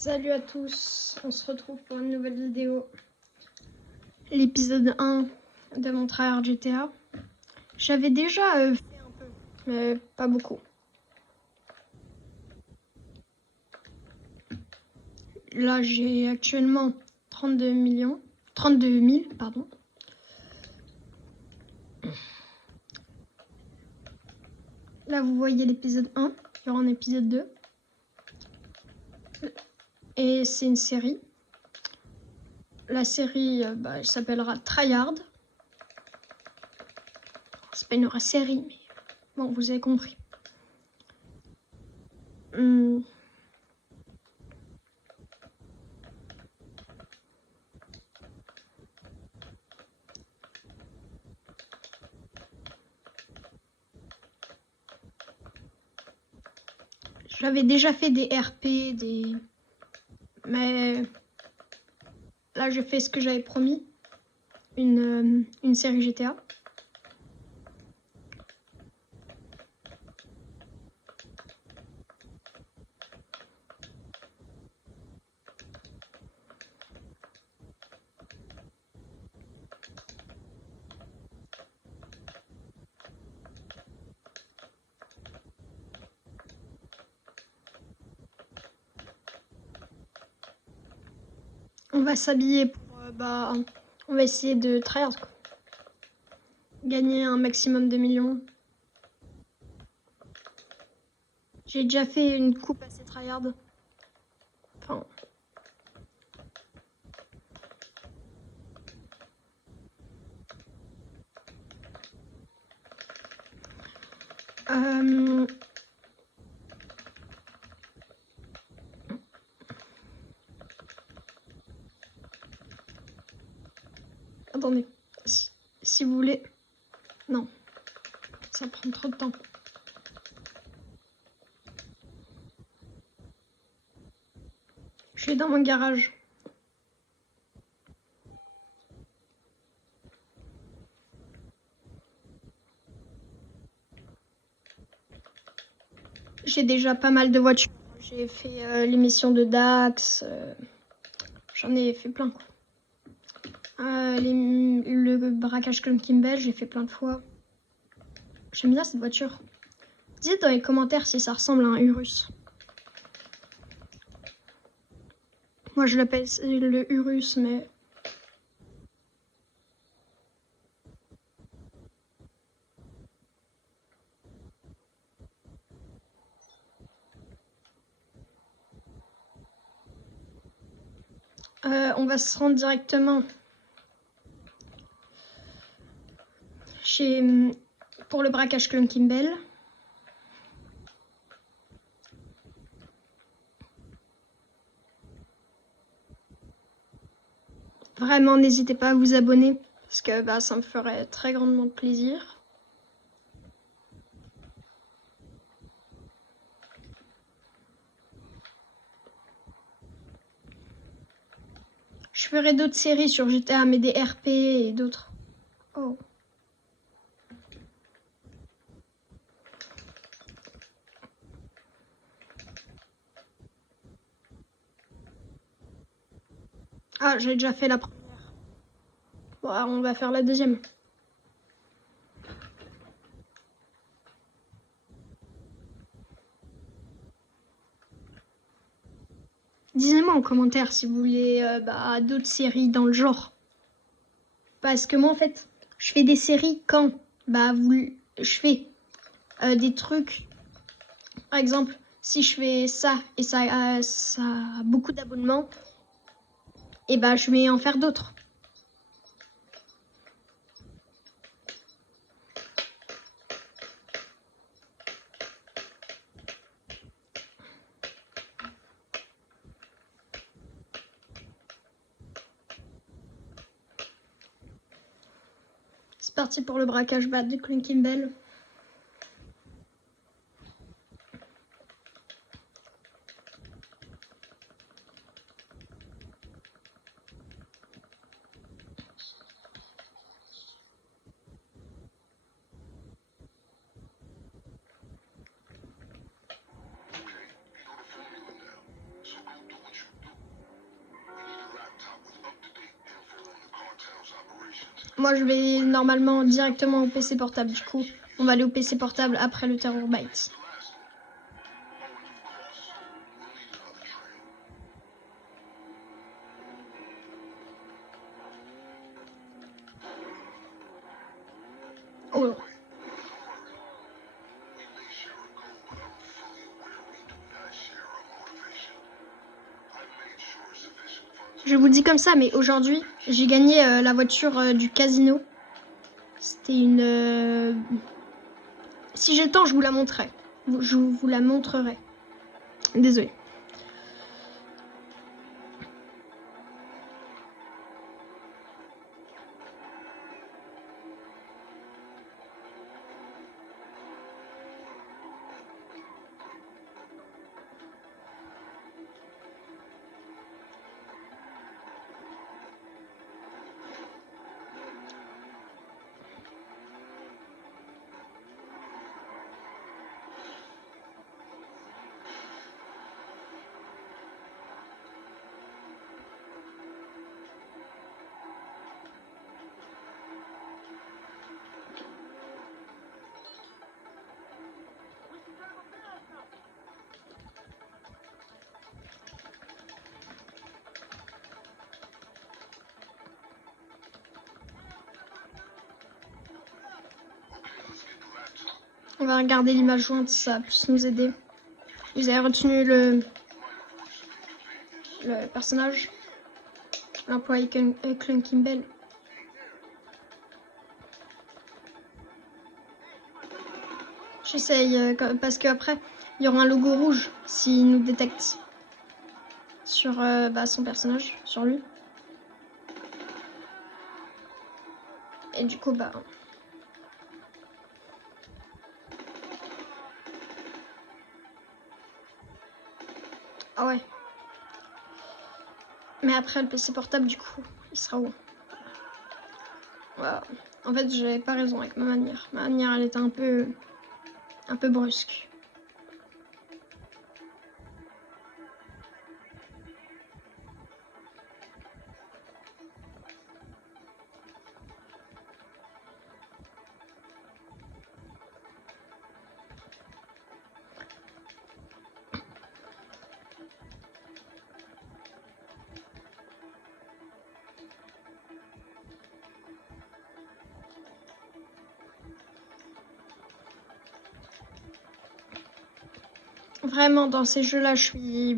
Salut à tous, on se retrouve pour une nouvelle vidéo. L'épisode 1 de mon tryhard GTA. J'avais déjà fait un peu, mais pas beaucoup. Là, j'ai actuellement 32 000, pardon. Là, vous voyez l'épisode 1, il y aura un épisode 2. Et c'est une série. La série, elle s'appellera Tryhard. C'est pas une vraie série, mais bon, vous avez compris. J'avais déjà fait des RP, mais là, j'ai fait ce que j'avais promis, une série GTA. On va s'habiller pour, on va essayer de tryhard, quoi. Gagner un maximum de millions. J'ai déjà fait une coupe assez tryhard. Enfin, attendez, si vous voulez, non, ça prend trop de temps. Je suis dans mon garage. J'ai déjà pas mal de voitures. J'ai fait l'émission de Dax. J'en ai fait plein, quoi. Le braquage Clun Kimball, j'ai fait plein de fois. J'aime bien cette voiture. Dites dans les commentaires si ça ressemble à un Urus. Moi, je l'appelle le Urus, mais... on va se rendre directement pour le braquage Clun Kimball. Vraiment, n'hésitez pas à vous abonner, parce que ça me ferait très grandement plaisir. Je ferai d'autres séries sur GTA, mais des RP et d'autres. Oh. Ah, j'ai déjà fait la première. Bon, on va faire la deuxième. Dites-moi en commentaire si vous voulez d'autres séries dans le genre. Parce que moi, en fait, je fais des séries quand je fais des trucs. Par exemple, si je fais ça et ça a beaucoup d'abonnements, et je vais en faire d'autres. C'est parti pour le braquage de Clun Kimball. Moi, je vais normalement directement au PC portable. Du coup, on va aller au PC portable après le Terror Byte. Oh. Je vous le dis comme ça, mais aujourd'hui, j'ai gagné la voiture du casino. C'était une... Si j'ai le temps, je vous la montrerai. Je vous la montrerai. Désolée. On va regarder l'image jointe, ça va plus nous aider. Vous avez retenu le personnage, l'employé Clun Kimball. J'essaye, parce qu'après, il y aura un logo rouge s'il nous détecte sur son personnage, sur lui. Et du coup, ah ouais. Mais après, le PC portable, du coup, il sera où? Voilà. En fait, j'avais pas raison avec ma manière. Ma manière, elle était un peu brusque. Vraiment, dans ces jeux-là, je suis...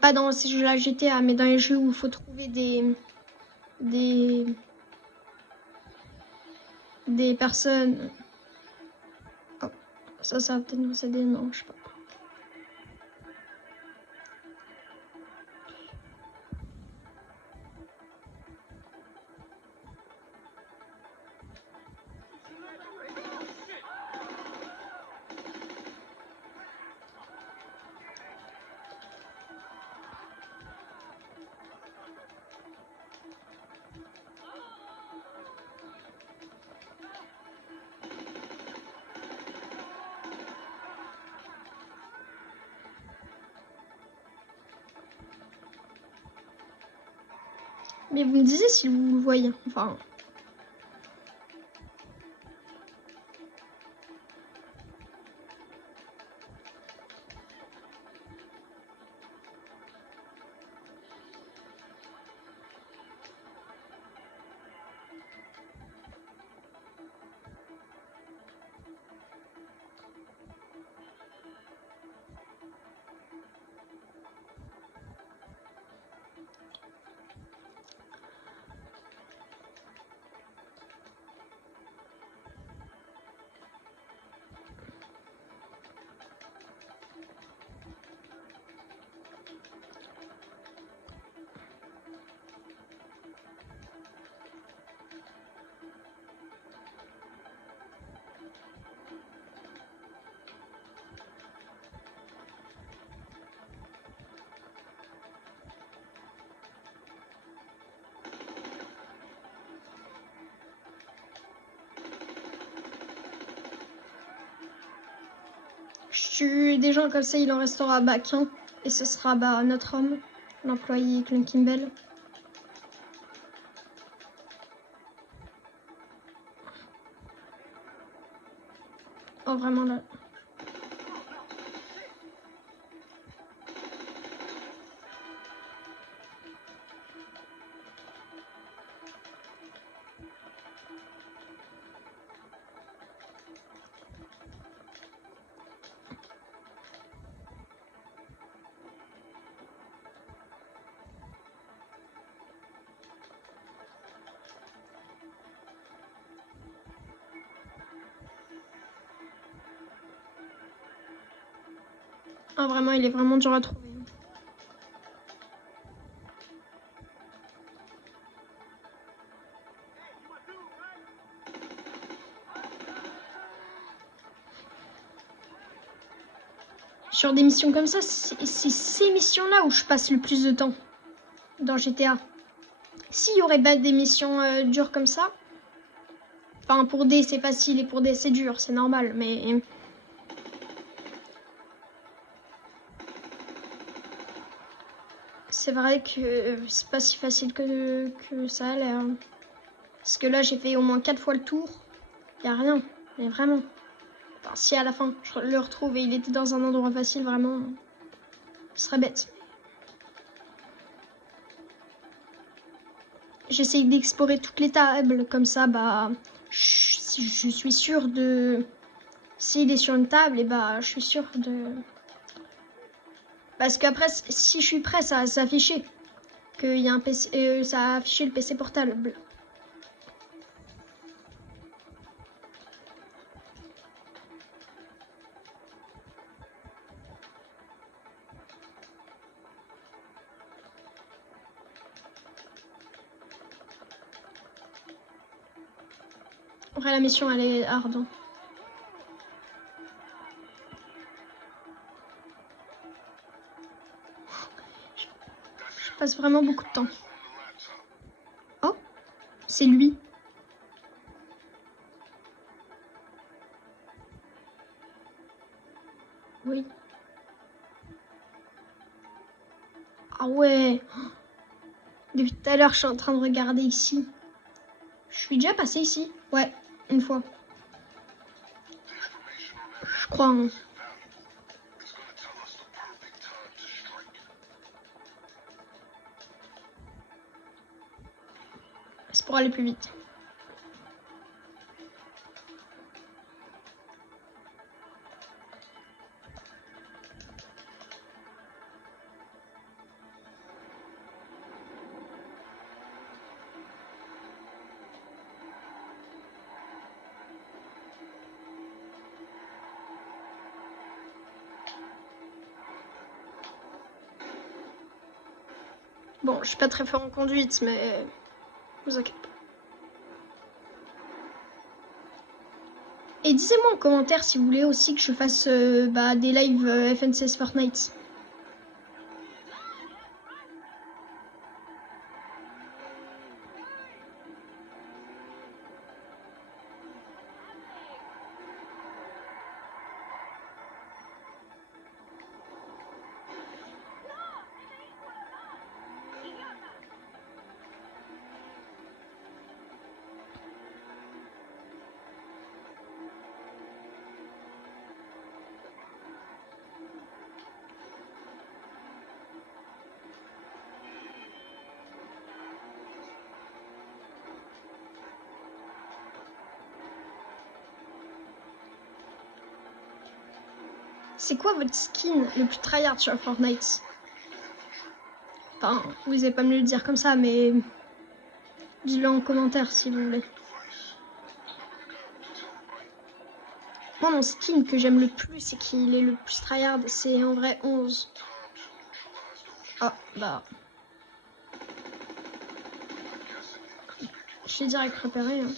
pas dans ces jeux-là GTA, mais dans les jeux où il faut trouver des personnes... Oh, ça va peut-être nous aider, non, je sais pas. Mais vous me disiez si vous le voyez. Enfin... Je tue des gens comme ça, il en restera qu'un. Et ce sera notre homme, l'employé Clun Kimball. Oh, vraiment là. Ah, vraiment, il est vraiment dur à trouver. Sur des missions comme ça, c'est ces missions-là où je passe le plus de temps dans GTA. S'il y aurait pas des missions dures comme ça, enfin pour D c'est facile et pour D c'est dur, c'est normal, mais c'est vrai que c'est pas si facile que ça a l'air. Parce que là j'ai fait au moins 4 fois le tour, y a rien, mais vraiment. Enfin, si à la fin je le retrouve et il était dans un endroit facile, vraiment, ce serait bête. J'essaye d'explorer toutes les tables, comme ça, bah, je suis sûre de... S'il est sur une table, et bah, je suis sûre de... Parce qu'après, si je suis prêt, ça va s'afficher. Qu'il y a un PC... ça a affiché le PC portable. Après, la mission, elle est hard. Hein. Je passe vraiment beaucoup de temps. Oh, c'est lui. Oui. Ah ouais. Depuis tout à l'heure, je suis en train de regarder ici. Je suis déjà passé ici. Ouais, une fois. Je crois. Hein. C'est pour aller plus vite. Bon, je suis pas très fort en conduite, mais vous inquiétez pas. Et dites-moi en commentaire si vous voulez aussi que je fasse bah, des lives FNCS Fortnite. C'est quoi votre skin le plus tryhard sur Fortnite? Enfin, vous n'allez pas me le dire comme ça, mais dites-le en commentaire si vous voulez. Moi, mon skin que j'aime le plus et qu'il est le plus tryhard, c'est en vrai 11. Ah, bah. Je l'ai direct repéré. Hein.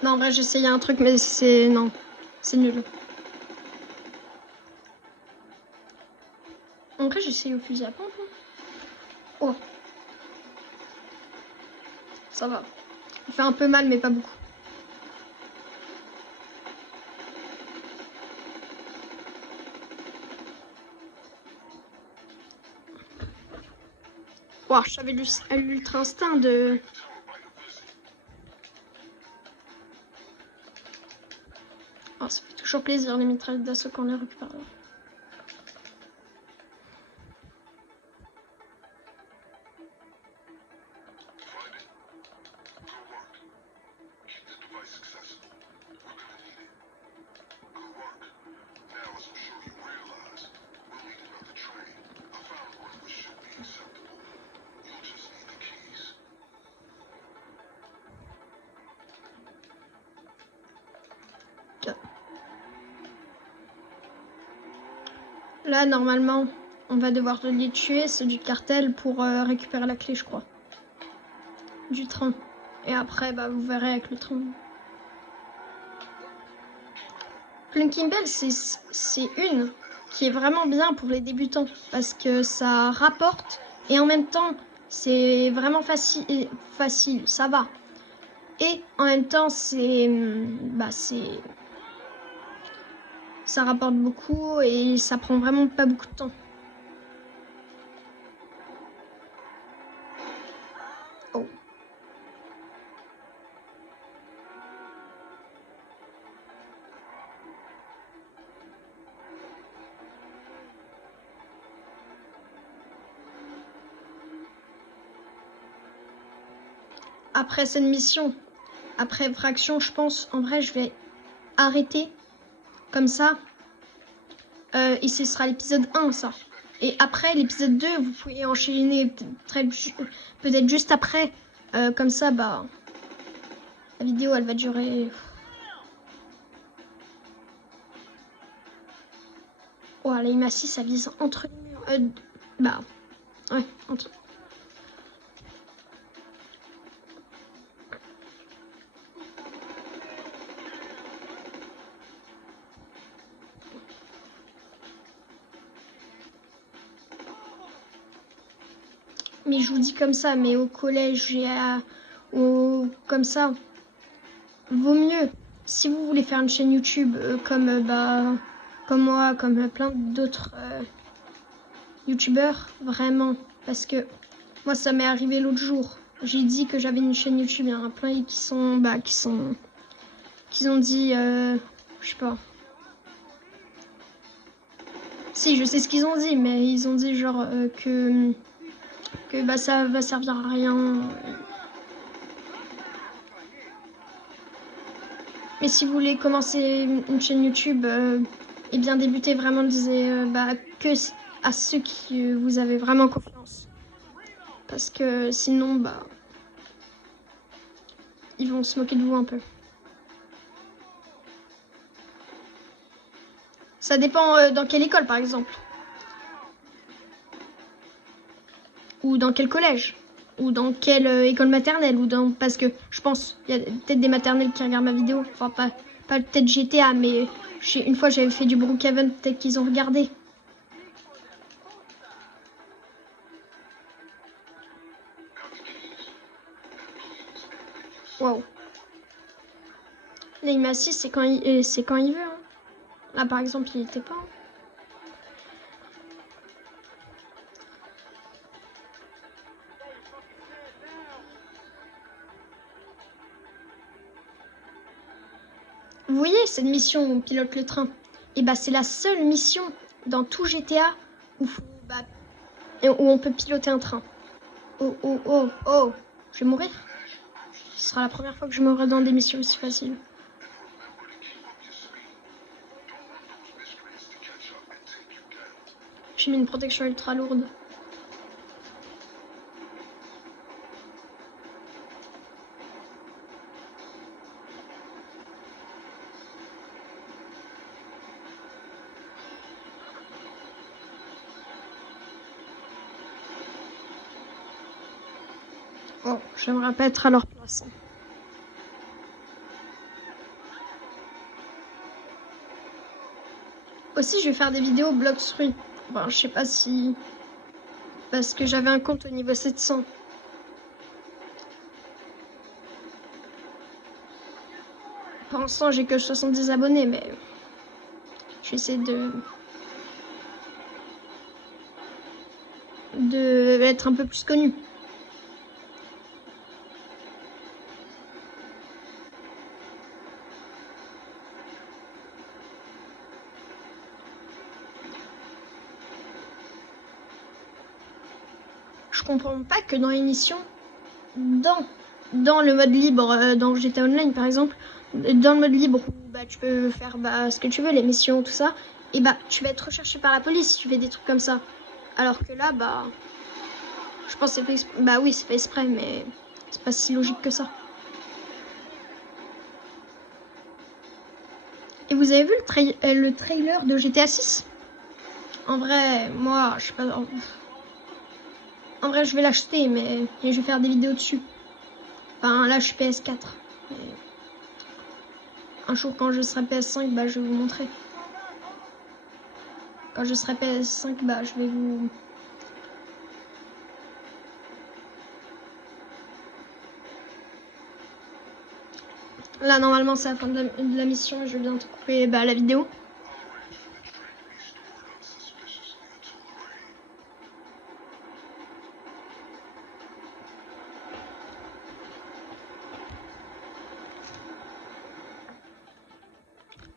Non, en vrai, j'ai essayé un truc, mais c'est... Non, c'est nul. En vrai, j'ai essayé au fusil à pompe. Hein. Oh, ça va. Il fait un peu mal, mais pas beaucoup. Wow, j'avais l'ultra instinct de... Oh, ça fait toujours plaisir les mitraillettes d'assaut quand on les récupère. Là, normalement, on va devoir les tuer, ceux du cartel, pour récupérer la clé, je crois. Du train. Et après, bah, vous verrez avec le train. Plunking Bell, c'est une qui est vraiment bien pour les débutants. Parce que ça rapporte. Et en même temps, c'est vraiment facile, ça va. Et en même temps, ça rapporte beaucoup et ça prend vraiment pas beaucoup de temps. Oh. Après cette mission, après Fraction, je pense, en vrai, je vais arrêter comme ça. Et ce sera l'épisode 1, ça. Et après l'épisode 2, vous pouvez enchaîner peut-être juste après. Comme ça, bah, la vidéo, elle va durer... Oh, la IMA6, ça vise entre les murs. Bah, ouais, entre... Mais je vous dis comme ça, mais au collège et comme ça, vaut mieux, si vous voulez faire une chaîne YouTube comme moi, comme plein d'autres YouTubeurs, vraiment, parce que moi ça m'est arrivé l'autre jour. J'ai dit que j'avais une chaîne YouTube, il y en a plein qui ont dit, je sais pas. Si, je sais ce qu'ils ont dit, mais ils ont dit genre que bah, ça va servir à rien. Mais si vous voulez commencer une chaîne YouTube et bien débuter, vraiment disez que à ceux qui vous avez vraiment confiance. Parce que sinon, bah, ils vont se moquer de vous un peu. Ça dépend dans quelle école, par exemple. Ou dans quel collège. Ou dans quelle école maternelle. Parce que je pense, il y a peut-être des maternelles qui regardent ma vidéo. Enfin, pas peut-être GTA, mais une fois j'avais fait du Brookhaven, peut-être qu'ils ont regardé. Waouh. Là, il m'assiste, c'est quand il veut. Hein. Là, par exemple, il était pas. Vous voyez cette mission où on pilote le train? Et bah, c'est la seule mission dans tout GTA où on peut piloter un train. Oh, oh, oh, oh. Je vais mourir. Ce sera la première fois que je mourrai dans des missions aussi faciles. J'ai mis une protection ultra lourde. Oh, j'aimerais pas être à leur place. Aussi, je vais faire des vidéos Bloxruit. Bon, je sais pas si... Parce que j'avais un compte au niveau 700. Pour l'instant, j'ai que 70 abonnés, mais j'essaie de être un peu plus connu. Je comprends pas que dans l'émission, dans le mode libre, dans GTA Online par exemple, dans le mode libre où bah, tu peux faire ce que tu veux, les missions, tout ça, et bah tu vas être recherché par la police si tu fais des trucs comme ça. Alors que là, bah, je pense que c'est fait exprès. Bah oui, c'est fait exprès, mais c'est pas si logique que ça. Et vous avez vu le trailer de GTA 6? En vrai, moi, je sais pas. En vrai, je vais l'acheter, mais je vais faire des vidéos dessus. Enfin, là, je suis PS4. Mais un jour, quand je serai PS5, bah, je vais vous montrer. Quand je serai PS5, bah, je vais vous... Là, normalement, c'est la fin de la mission et je vais bientôt couper bah, la vidéo.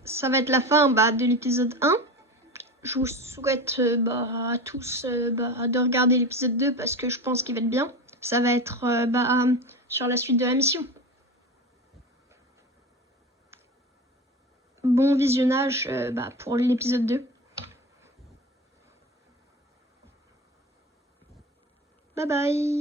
Ça va être la fin bah, de l'épisode 1. Je vous souhaite à tous de regarder l'épisode 2 parce que je pense qu'il va être bien. Ça va être sur la suite de la mission. Bon visionnage pour l'épisode 2. Bye bye.